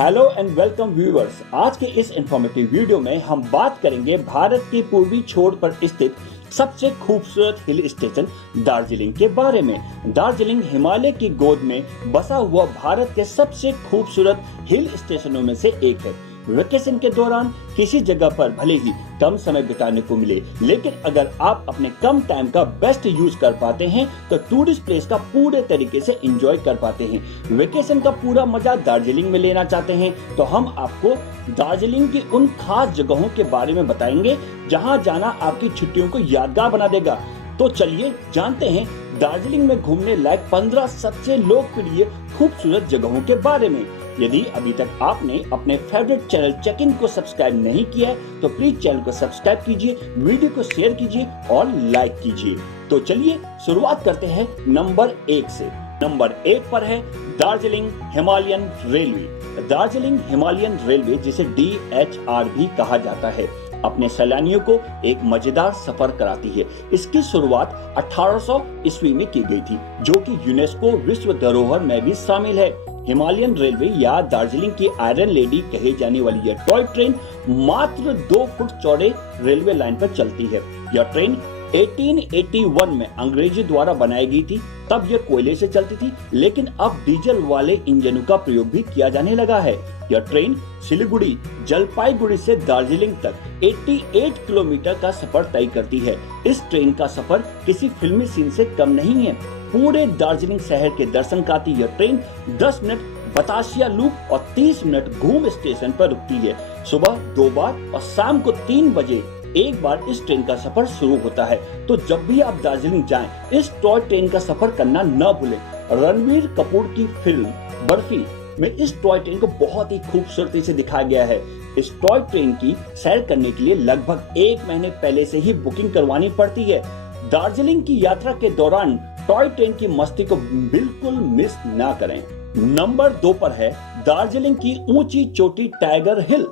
Hello and welcome viewers. आज के इस इंफॉर्मेटिव वीडियो में हम बात करेंगे भारत के पूर्वी छोर पर स्थित सबसे खूबसूरत हिल स्टेशन दार्जिलिंग के बारे में। दार्जिलिंग हिमालय की गोद में बसा हुआ भारत के सबसे खूबसूरत हिल स्टेशनों में से एक है। वेकेशन के दौरान किसी जगह पर भले ही कम समय बिताने को मिले, लेकिन अगर आप अपने कम टाइम का बेस्ट यूज कर पाते हैं तो टूरिस्ट प्लेस का पूरे तरीके से एंजॉय कर पाते हैं। वेकेशन का पूरा मजा दार्जिलिंग में लेना चाहते हैं तो हम आपको दार्जिलिंग की उन खास जगहों के बारे में बताएंगे जहां जाना आपकी छुट्टियों को यादगार बना देगा। तो चलिए जानते हैं दार्जिलिंग में घूमने लायक 15 सबसे लोकप्रिय खूबसूरत जगहों के बारे में। यदि अभी तक आपने अपने फेवरेट चैनल चेक इन को सब्सक्राइब नहीं किया है तो प्लीज चैनल को सब्सक्राइब कीजिए, वीडियो को शेयर कीजिए और लाइक कीजिए। तो चलिए शुरुआत करते हैं नंबर 1 से। नंबर 1 पर है Darjeeling Himalayan railway. Darjeeling Himalayan railway, जिसे DHR भी कहा जाता है, अपने सैलानियों को एक मजेदार सफर कराती है। इसकी शुरुआत 1800 ईस्वी में की गई थी, जो कि यूनेस्को विश्व धरोहर में भी शामिल है। हिमालयन रेलवे या दार्जिलिंग की आयरन लेडी कही जाने वाली यह टॉय ट्रेन मात्र 2 फुट चौड़े रेलवे लाइन पर चलती है। यह ट्रेन 1881 में अंग्रेजी द्वारा बनाई गई थी। तब यह कोयले से चलती थी, लेकिन अब डीजल वाले इंजनों का प्रयोग भी किया जाने लगा है। यह ट्रेन सिलीगुड़ी, जलपाईगुड़ी से दार्जिलिंग तक 88 किलोमीटर का सफर तय करती है। इस ट्रेन का सफर किसी फिल्मी सीन से कम नहीं है। पूरे दार्जिलिंग शहर के दर्शन करती यह ट्रेन 10 मिनट बतासिया लूप और 30 मिनट घूम स्टेशन पर रुकती है। सुबह 2 बार और शाम को 3 बजे एक बार इस ट्रेन का सफर शुरू होता है। तो जब भी आप दार्जिलिंग जाएं, इस टॉय ट्रेन का सफर करना न भूलें। रणवीर कपूर की फिल्म बर्फी में इस टॉय ट्रेन को बहुत ही खूबसूरती से दिखाया गया है। इस टॉय ट्रेन की सैर करने के लिए लगभग 1 महीने पहले से ही बुकिंग करवानी पड़ती है। दार्जिलिंग की यात्रा के दौरान टॉय ट्रेन की मस्ती को बिल्कुल मिस ना करें। नंबर 2 पर है दार्जिलिंग की ऊंची चोटी tiger hill.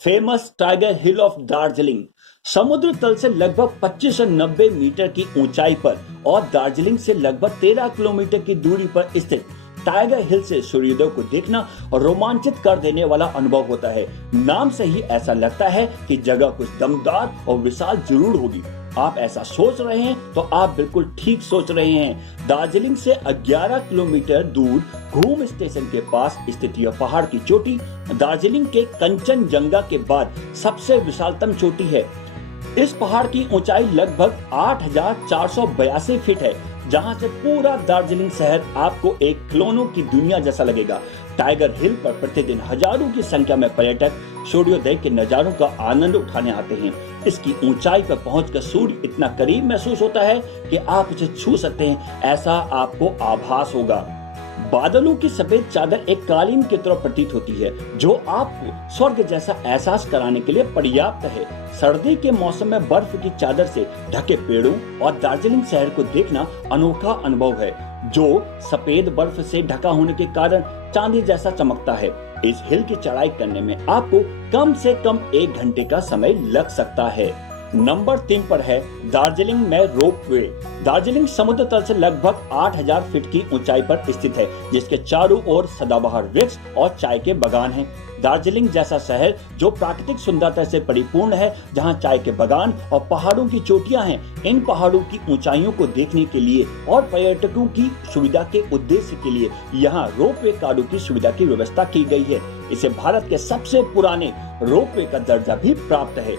Famous tiger hill of Darjeeling समुद्र तल से लगभग 25 से 90 मीटर की ऊंचाई पर और दार्जिलिंग से लगभग 13 किलोमीटर की दूरी पर स्थित टाइगर हिल से सूर्योदय को देखना रोमांचित कर देने वाला अनुभव होता है। नाम से ही ऐसा लगता है कि जगह कुछ दमदार और विशाल जरूर होगी। आप ऐसा सोच रहे हैं तो आप बिल्कुल ठीक सोच रहे हैं। दार्जिलिंग से 11 किलोमीटर दूर घूम स्टेशन के पास स्थित यह पहाड़ की चोटी दार्जिलिंग के कंचनजंगा के बाद सबसे विशालतम चोटी है। इस पहाड़ की ऊंचाई लगभग 8482 फीट है, जहां से पूरा दार्जिलिंग शहर आपको एक खिलौनों की दुनिया जैसा लगेगा। टाइगर हिल पर प्रतिदिन हजारों की संख्या में पर्यटक सूर्योदय के नजारों का आनंद उठाने आते हैं। इसकी ऊंचाई पर पहुंचकर सूर्य इतना करीब महसूस होता है कि आप उसे छू सकते हैं, ऐसा आपको आभास होगा। बादलों की सफेद चादर एक कालीन की तरह प्रतीत होती है, जो आपको स्वर्ग जैसा एहसास कराने के लिए पर्याप्त है। सर्दी के मौसम में बर्फ की चादर से ढके पेड़ों और दार्जिलिंग शहर को देखना अनोखा अनुभव है, जो सफेद बर्फ से ढका होने के कारण चांदी जैसा चमकता है। इस हिल की चढ़ाई करने में आपको कम से कम 1 घंटे का समय लग सकता है। नंबर 3 पर है दार्जिलिंग में रोपवे। दार्जिलिंग समुद्र तल से लगभग 8000 फीट की ऊंचाई पर स्थित है, जिसके चारों ओर सदाबहार वृक्ष और चाय के बागान हैं। दार्जिलिंग जैसा शहर जो प्राकृतिक सुंदरता से परिपूर्ण है, जहां चाय के बागान और पहाड़ों की चोटियां हैं। इन पहाड़ों की ऊंचाइयों को देखने के लिए और पर्यटकों की सुविधा के उद्देश्य के लिए यहाँ रोपवे कारों की सुविधा की व्यवस्था की गई है। इसे भारत के सबसे पुराने रोपवे का दर्जा भी प्राप्त है।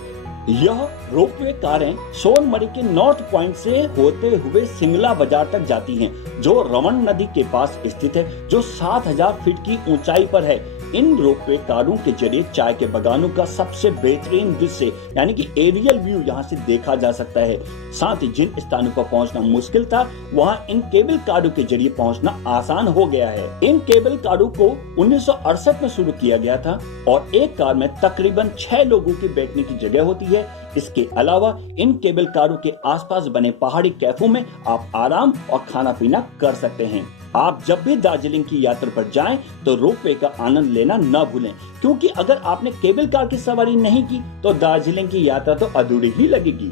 यह रोपवे कारें सोनमरी के नॉर्थ पॉइंट से होते हुए सिंगला बाजार तक जाती हैं, जो रमन नदी के पास स्थित है, जो 7000 फीट की ऊंचाई पर है। इन रोपवे कारों के जरिए चाय के बागानों का सबसे बेहतरीन दृश्य यानी कि एरियल व्यू यहाँ से देखा जा सकता है। साथ ही जिन स्थानों पर पहुँचना मुश्किल था, वहाँ इन केबल कारों के जरिए पहुँचना आसान हो गया है। इन केबल कारों को 1968 में शुरू किया गया था और एक कार में तकरीबन 6 लोगों के बैठने की जगह होती है। इसके अलावा इन केबल कारों के आसपास बने पहाड़ी कैफों में आप आराम और खाना पीना कर सकते हैं। आप जब भी दार्जिलिंग की यात्रा पर जाएं तो रोपवे का आनंद लेना न भूलें, क्योंकि अगर आपने केबल कार की सवारी नहीं की तो दार्जिलिंग की यात्रा तो अधूरी ही लगेगी।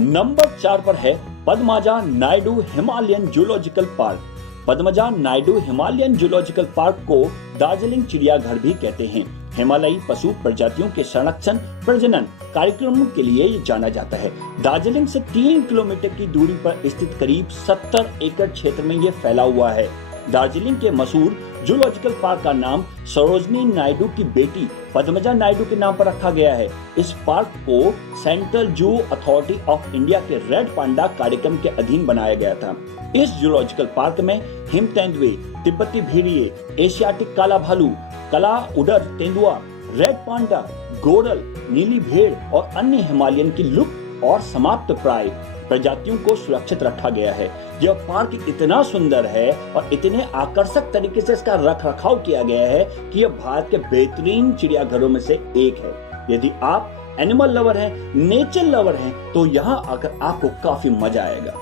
नंबर 4 पर है Padmaja Naidu Himalayan zoological park. Padmaja Naidu Himalayan zoological park को दार्जिलिंग चिड़ियाघर भी कहते हैं। हिमालयी पशु प्रजातियों के संरक्षण प्रजनन कार्यक्रमों के लिए ये जाना जाता है। दार्जिलिंग से 3 किलोमीटर की दूरी पर स्थित करीब 70 एकड़ क्षेत्र में ये फैला हुआ है। दार्जिलिंग के मशहूर जूलॉजिकल पार्क का नाम सरोजनी नायडू की बेटी पद्मजा नायडू के नाम पर रखा गया है। इस पार्क को central zoo authority of India के रेड पांडा कार्यक्रम के अधीन बनाया गया था। इस जूलॉजिकल पार्क में हिम तेंदुए, तिब्बती भेड़िए, एशियाटिक काला भालू, काला उडर तेंदुआ, रेड पांडा, गोरल, नीली भेड़ और अन्य हिमालयन की लुप्त और समाप्त प्राय प्रजातियों को सुरक्षित रखा गया है। यह पार्क इतना सुंदर है और इतने आकर्षक तरीके से इसका रखरखाव किया गया है कि यह भारत के बेहतरीन चिड़ियाघरों में से एक है। यदि आप एनिमल लवर हैं, नेचर लवर हैं, तो यहाँ आकर आपको काफी मजा आएगा।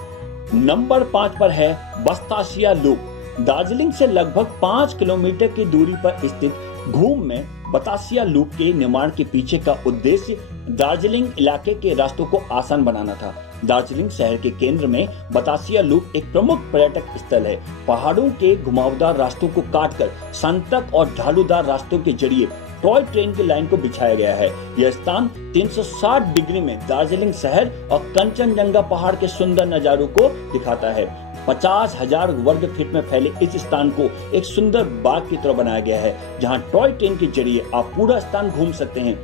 नंबर 5 पर है बतासिया लूप। दार्जिलिंग से लगभग 5 किलोमीटर की दूरी पर स्थित घूम में बतासिया लूप के निर्माण के पीछे का उद्देश्य दार्जिलिंग इलाके के रास्तों को आसान बनाना था। दार्जिलिंग शहर के केंद्र में बतासिया लूप एक प्रमुख पर्यटक स्थल है। पहाड़ों के घुमावदार रास्तों को काटकर संतक और ढालूदार रास्तों के जरिए टॉय ट्रेन की लाइन को बिछाया गया है। यह स्थान 360 डिग्री में दार्जिलिंग शहर और कंचनजंगा पहाड़ के सुंदर नजारों को दिखाता है। 50,000 वर्ग फीट में फैले इस स्थान को एक सुंदर बाग की तरह बनाया गया है, जहां टॉय ट्रेन के जरिए आप पूरा स्थान घूम सकते हैं।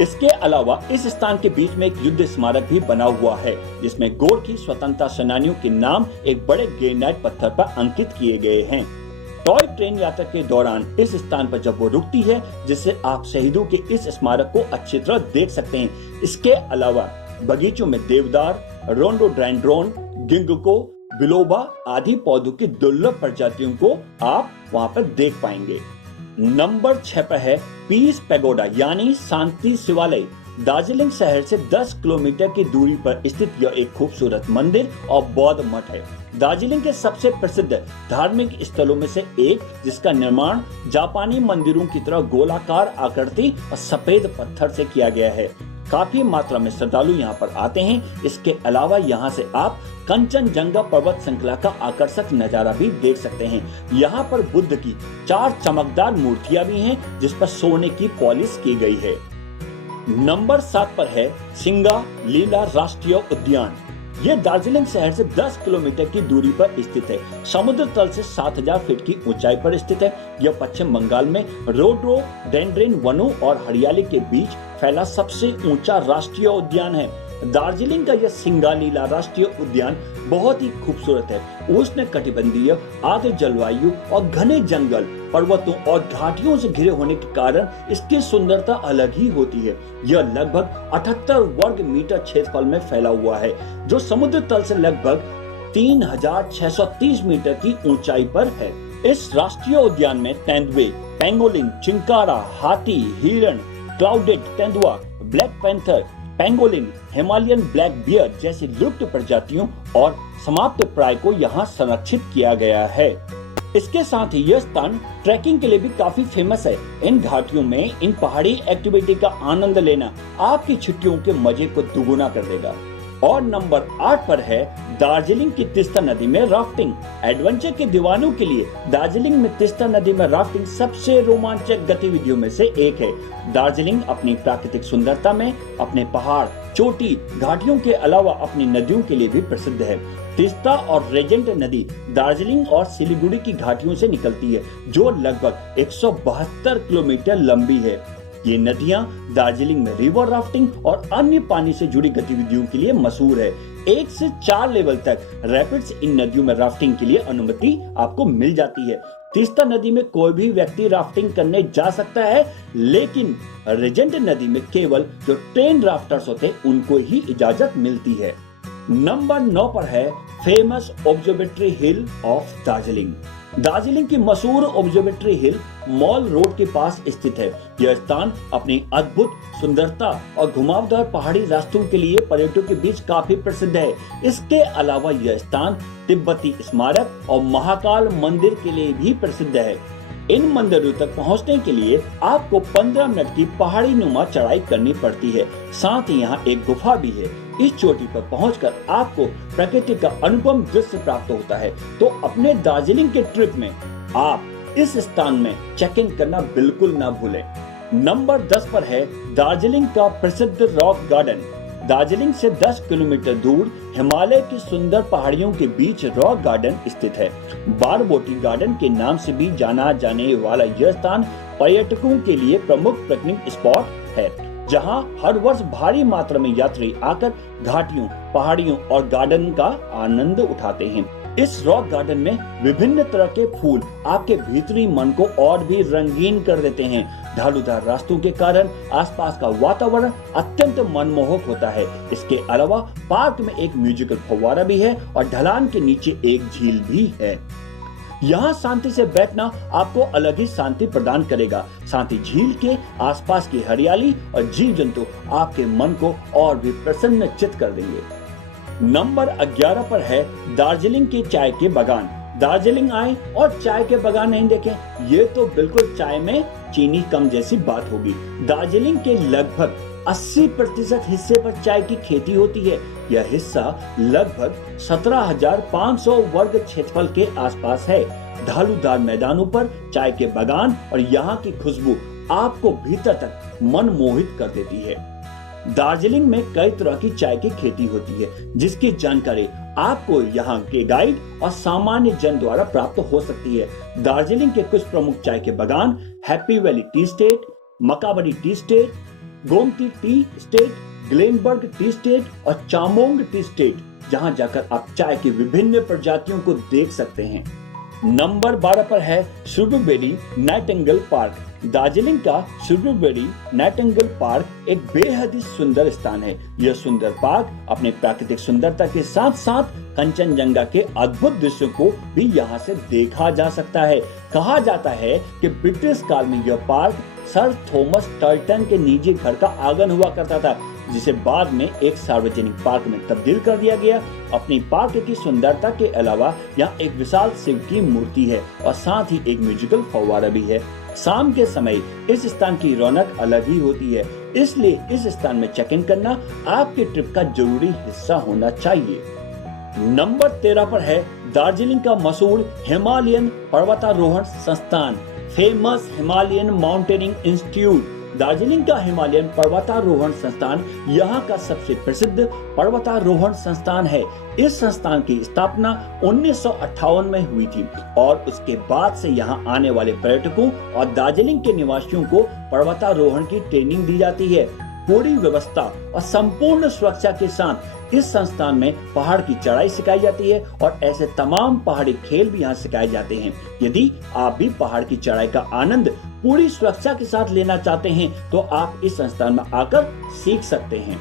इसके अलावा इस स्थान के बीच में एक युद्ध स्मारक भी बना हुआ है, जिसमें गोरखी स्वतंत्रता सेनानियों के नाम एक बड़े ग्रेनाइट पत्थर पर अंकित किए गए हैं। टॉय ट्रेन यात्रा के दौरान इस स्थान पर जब वो रुकती है, जिससे आप शहीदों के इस स्मारक को अच्छी तरह देख सकते हैं। इसके अलावा बगीचों में देवदार, रोडोडेंड्रॉन, गिंगको, बिलोबा आदि पौधों की दुर्लभ प्रजातियों को आप वहां पर देख पाएंगे। नंबर 6 पर है पीस पैगोडा यानी शांति शिवालय। दार्जिलिंग शहर से 10 किलोमीटर की दूरी पर स्थित यह एक खूबसूरत मंदिर और बौद्ध मठ है। दार्जिलिंग के सबसे प्रसिद्ध धार्मिक स्थलों में से एक, जिसका निर्माण जापानी मंदिरों की तरह गोलाकार आकृति और सफेद पत्थर से किया गया है। काफी मात्रा में श्रद्धालु यहाँ पर आते हैं। इसके अलावा यहाँ से आप कंचनजंगा पर्वत श्रृंखला का आकर्षक नजारा भी देख सकते हैं। यहाँ पर बुद्ध की 4 चमकदार मूर्तियां भी हैं, जिस पर सोने की पॉलिश की गई है। नंबर 7 पर है सिंगा लीला राष्ट्रीय उद्यान। यह दार्जिलिंग शहर से 10 किलोमीटर की दूरी पर स्थित है। समुद्र तल से 7,000 फीट की ऊंचाई पर स्थित है। यह पश्चिम बंगाल में रोडोडेंड्रॉन वनों और हरियाली के बीच फैला सबसे ऊंचा राष्ट्रीय उद्यान है। दार्जिलिंग का यह सिंगालीला राष्ट्रीय उद्यान बहुत ही खूबसूरत है। उष्णकटिबंधीय आर्द्र जलवायु और घने जंगल, पर्वतों और घाटियों से घिरे होने के कारण इसकी सुंदरता अलग ही होती है। यह लगभग 78 वर्ग मीटर क्षेत्रफल में फैला हुआ है, जो समुद्र तल से लगभग 3,630 मीटर की ऊंचाई पर है। इस राष्ट्रीय उद्यान में तेंदुए, पेंगोलिन, चिंकारा, हाथी, हिरण, क्लाउडेड तेंदुआ, black panther, pangolin, Himalayan black bear जैसी लुप्त प्रजातियों और समाप्त प्राय को यहाँ संरक्षित किया गया है। इसके साथ ही यह स्थान ट्रैकिंग के लिए भी काफी फेमस है। इन घाटियों में इन पहाड़ी एक्टिविटी का आनंद लेना आपकी छुट्टियों के मजे को दुगुना कर देगा। और नंबर 8 पर है दार्जिलिंग की तीस्ता नदी में राफ्टिंग। एडवेंचर के दीवानों के लिए दार्जिलिंग में तीस्ता नदी में राफ्टिंग सबसे रोमांचक गतिविधियों में से एक है। दार्जिलिंग अपनी प्राकृतिक सुंदरता में अपने पहाड़, चोटी, घाटियों के अलावा अपनी नदियों के लिए भी प्रसिद्ध है। तीस्ता और रेजेंट नदी दार्जिलिंग और सिलीगुड़ी की घाटियों से निकलती है, जो लगभग 172 किलोमीटर लंबी है। ये नदियां दार्जिलिंग में रिवर राफ्टिंग और अन्य पानी से जुड़ी गतिविधियों के लिए मशहूर है। 1 से 4 लेवल तक रैपिड्स इन नदियों में राफ्टिंग के लिए अनुमति आपको मिल जाती है। तीस्ता नदी में कोई भी व्यक्ति राफ्टिंग करने जा सकता है, लेकिन रेजेंट नदी में केवल जो ट्रेन राफ्टर्स होते हैं उनको ही इजाजत मिलती है। नंबर 9 पर है famous observatory hill of Darjeeling. Darjeeling की मशहूर ऑब्जर्वेटरी हिल मॉल रोड के पास स्थित है। यह स्थान अपनी अद्भुत सुंदरता और घुमावदार पहाड़ी रास्तों के लिए पर्यटकों के बीच काफी प्रसिद्ध है। इसके अलावा यह स्थान तिब्बती स्मारक और महाकाल मंदिर के लिए भी प्रसिद्ध है। इन मंदिरों तक पहुंचने के लिए आपको 15 मिनट की पहाड़ी नुमा चढ़ाई करनी पड़ती है। साथ ही यहाँ एक गुफा भी है। इस चोटी पर पहुंचकर आपको प्रकृति का अनुपम दृश्य प्राप्त होता है। तो अपने दार्जिलिंग के ट्रिप में आप इस स्थान में चेक इन करना बिल्कुल ना भूलें। नंबर 10 पर है दार्जिलिंग का प्रसिद्ध रॉक गार्डन। दार्जिलिंग से 10 किलोमीटर दूर हिमालय की सुंदर पहाड़ियों के बीच रॉक गार्डन स्थित है। बारबोटी गार्डन के नाम से भी जाना जाने वाला यह स्थान पर्यटकों के लिए प्रमुख पिकनिक स्पॉट है, जहां हर वर्ष भारी मात्रा में यात्री आकर घाटियों, पहाड़ियों और गार्डन का आनंद उठाते हैं। इस रॉक गार्डन में विभिन्न तरह के फूल आपके भीतरी मन को और भी रंगीन कर देते हैं। ढालूदार रास्तों के कारण आसपास का वातावरण अत्यंत मनमोहक होता है। इसके अलावा पार्क में एक म्यूजिकल फव्वारा भी है और ढलान के नीचे एक झील भी है। यहाँ शांति से बैठना आपको अलग ही शांति प्रदान करेगा। साथ ही झील के आसपास की हरियाली और जीव जंतु आपके मन को और भी प्रसन्नचित्त कर देंगे। नंबर 11 पर है दार्जिलिंग के चाय के बागान। दार्जिलिंग आए और चाय के बागान नहीं देखें, ये तो बिल्कुल चाय में चीनी कम जैसी बात होगी। दार्जिलिंग के लगभग 80% हिस्से पर चाय की खेती होती है। यह हिस्सा लगभग 17,500 वर्ग क्षेत्रफल के आसपास है। ढालूदार मैदानों पर चाय के बागान और यहाँ की खुशबू आपको भीतर तक मन मोहित कर देती है। दार्जिलिंग में कई तरह की चाय की खेती होती है, जिसकी जानकारी आपको यहाँ के गाइड और सामान्य जन द्वारा प्राप्त हो सकती है। दार्जिलिंग के कुछ प्रमुख चाय के बागान happy valley tea estate, Makaibari tea estate, Goomtee tea estate, Glenburn tea estate और चामोंग टी स्टेट, जहां जाकर आप चाय की विभिन्न प्रजातियों को देख सकते हैं। नंबर 12 पर है सुरुबेरी नाइटिंगेल पार्क। दार्जिलिंग का सुरुबेरी नाइटिंगेल पार्क एक बेहद ही सुंदर स्थान है। यह सुंदर पार्क अपने प्राकृतिक सुंदरता के साथ साथ कंचनजंगा के अद्भुत दृश्यों को भी यहाँ से देखा जा सकता है। कहा जाता है कि ब्रिटिश काल में यह पार्क सर थॉमस टर्टन के निजी घर का आंगन हुआ करता था, जिसे बाद में एक सार्वजनिक पार्क में तब्दील कर दिया गया। अपनी पार्क की सुंदरता के अलावा यहाँ एक विशाल शिव की मूर्ति है और साथ ही एक म्यूजिकल फव्वारा भी है। शाम के समय इस स्थान की रौनक अलग ही होती है, इसलिए इस स्थान में चेक इन करना आपके ट्रिप का जरूरी हिस्सा होना चाहिए। नंबर 13 पर है दार्जिलिंग का मशहूर हिमालयन पर्वतारोहण संस्थान, famous Himalayan mountaineering institute. Darjeeling का हिमालयन पर्वतारोहण संस्थान यहाँ का सबसे प्रसिद्ध पर्वतारोहण संस्थान है। इस संस्थान की स्थापना 1958 में हुई थी और उसके बाद से यहाँ आने वाले पर्यटकों और दार्जिलिंग के निवासियों को पर्वतारोहण की ट्रेनिंग दी जाती है। पूरी व्यवस्था और संपूर्ण सुरक्षा के साथ इस संस्थान में पहाड़ की चढ़ाई सिखाई जाती है और ऐसे तमाम पहाड़ी खेल भी यहाँ सिखाए जाते हैं। यदि आप भी पहाड़ की चढ़ाई का आनंद पूरी सुरक्षा के साथ लेना चाहते हैं तो आप इस संस्थान में आकर सीख सकते हैं।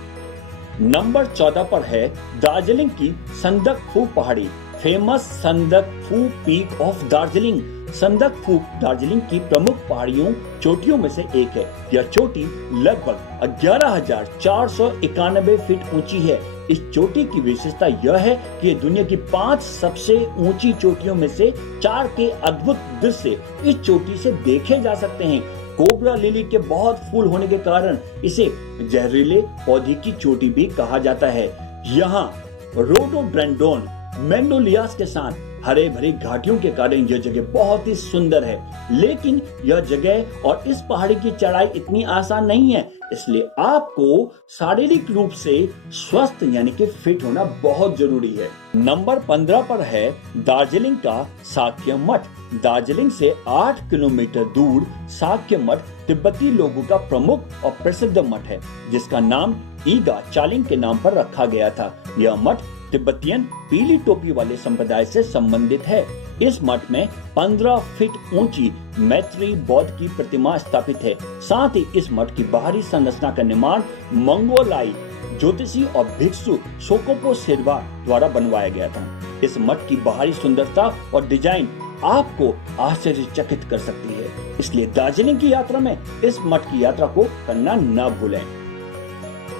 नंबर 14 पर है दार्जिलिंग की संदकफू पहाड़ी, famous Sandakphu peak of Darjeeling. Sandakphu Darjeeling की प्रमुख पहाड़ियों चोटियों में से एक है। यह चोटी लगभग 11,491 फीट ऊंची है। इस चोटी की विशेषता यह है कि ये दुनिया की 5 सबसे ऊंची चोटियों में से 4 के अद्भुत दृश्य इस चोटी से देखे जा सकते हैं। कोबरा लिली के बहुत फूल होने के कारण इसे जहरीले पौधे की चोटी भी कहा जाता है। यहाँ रोडोडेंड्रॉन मैग्नोलियास के साथ हरे भरी घाटियों के कारण यह जगह बहुत ही सुंदर है, लेकिन यह जगह और इस पहाड़ी की चढ़ाई इतनी आसान नहीं है, इसलिए आपको शारीरिक रूप से स्वस्थ यानी कि फिट होना बहुत जरूरी है। नंबर 15 पर है दार्जिलिंग का शाक्य मठ। दार्जिलिंग से 8 किलोमीटर दूर शाक्य मठ तिब्बती लोगों का प्रमुख और प्रसिद्ध मठ है, जिसका नाम ईगा चालिंग के नाम पर रखा गया था। यह मठ तिब्बतियन पीली टोपी वाले संप्रदाय से संबंधित है। इस मठ में 15 फीट ऊंची मैत्री बौद्ध की प्रतिमा स्थापित है। साथ ही इस मठ की बाहरी संरचना का निर्माण मंगोलाई ज्योतिषी और भिक्षु सोकोपो शेरवा द्वारा बनवाया गया था। इस मठ की बाहरी सुंदरता और डिजाइन आपको आश्चर्यचकित कर सकती है, इसलिए दार्जिलिंग की यात्रा में इस मठ की यात्रा को करना न भूलें।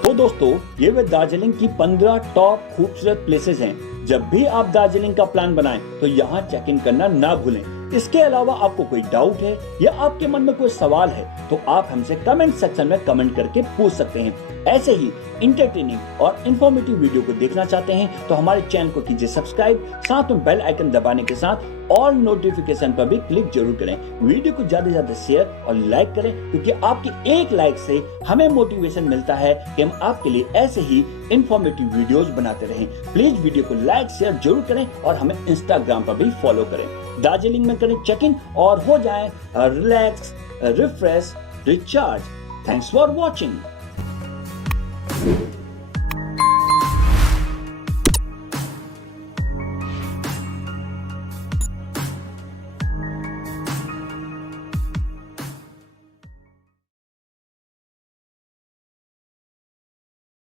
तो दोस्तों, ये वे दार्जिलिंग की 15 टॉप खूबसूरत प्लेसेस हैं। जब भी आप दार्जिलिंग का प्लान बनाएं तो यहाँ चेक इन करना ना भूलें। इसके अलावा आपको कोई डाउट है या आपके मन में कोई सवाल है तो आप हमसे कमेंट सेक्शन में कमेंट करके पूछ सकते हैं। ऐसे ही इंटरटेनिंग और इंफॉर्मेटिव वीडियो को देखना चाहते हैं तो हमारे चैनल को कीजिए सब्सक्राइब, साथ में बेल आइकन दबाने के साथ ऑल नोटिफिकेशन पर भी क्लिक जरूर करें। वीडियो को ज्यादा से ज्यादा शेयर और लाइक करें, क्योंकि आपकी एक लाइक से हमें मोटिवेशन मिलता है कि हम आपके लिए ऐसे ही इंफॉर्मेटिव वीडियोस बनाते रहें। प्लीज वीडियो को लाइक शेयर जरूर करें और हमें इंस्टाग्राम पर भी फॉलो करें। दार्जिलिंग में करें चेक इन और हो जाएं relax, refresh, recharge. Thanks for watching.